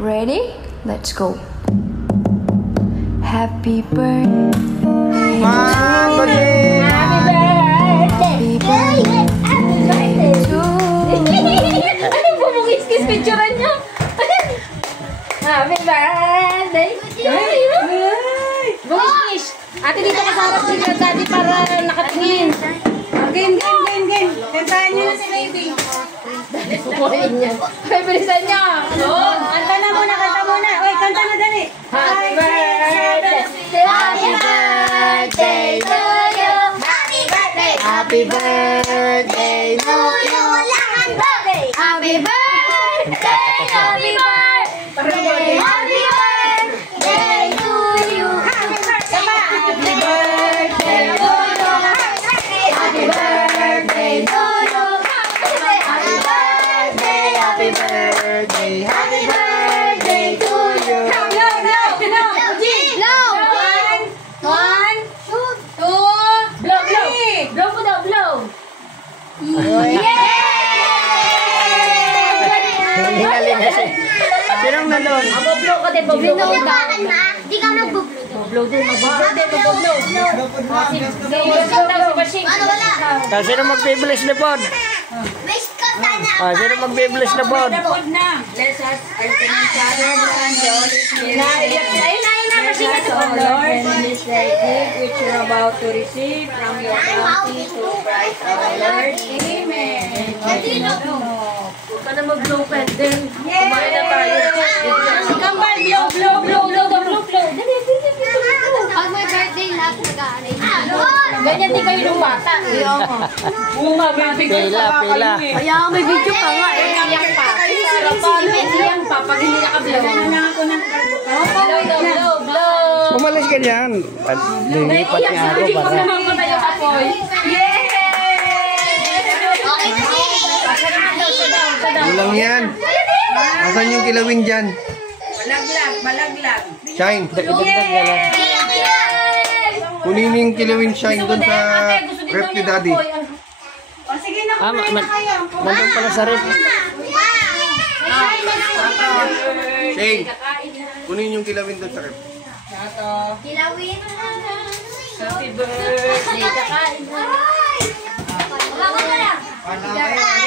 Ready? Let's go. Happy birthday. Happy birthday. Happy birthday. Ano po mong iskis picturean niyo? Happy birthday. Bumikis. Ate dito ka sa harap dito dati para nakatingin. Game. Kantahan niyo na si baby. Pupuin niya. Ay, bilisan niya. Kanta na muna, Uy, kanta na dali. Happy birthday. Happy birthday to you. Happy birthday. Happy birthday to you. Happy birthday. Happy birthday. Happy birthday to you. Happy birthday to you. Happy birthday to you. Happy birthday. Happy birthday to you. Blow. One, two, Blow, blow. Blow po daw, blow. Sinong nandun? Blow ka din, blow ka din. Di ka nagbo-blow. Blow din, mag-blow din, mag-blow. Si Ah, sino magbibilis na pod? Sino magbibilis na pod? Tapos na. Bless us, our Father, and the Holy Spirit. Ayun na, masingat So, ako. Lord, in this right gift which you're about to receive from your bounty to Christ our Lord. Amen. Huwag ka na mag-blow pen din. Kumain na tayo. Kambal, blow. Pag may birthday, lahat nag-aanay. Ganyan din kayo nung bata. Bunga, bibigay Pila. Kaya may video pa nga eh. Iyak pa. Iyak pa pag hindi naka-blow. na ako ng Blow. Umalis ka dyan. Lilipat niya ako Hindi ko para. naman pa tayo kapoy. Kulang yan. Asan yung kilawin dyan? Malaglag. Shine. Kunin yung kilawin shine doon sa rep ni Daddy. O, sige na, kumain na kayo. Nandun pala sa rep. Shane, kunin yung kilawin doon sa rep. Kilawin. Happy birthday. Kakain na. Wala ka na.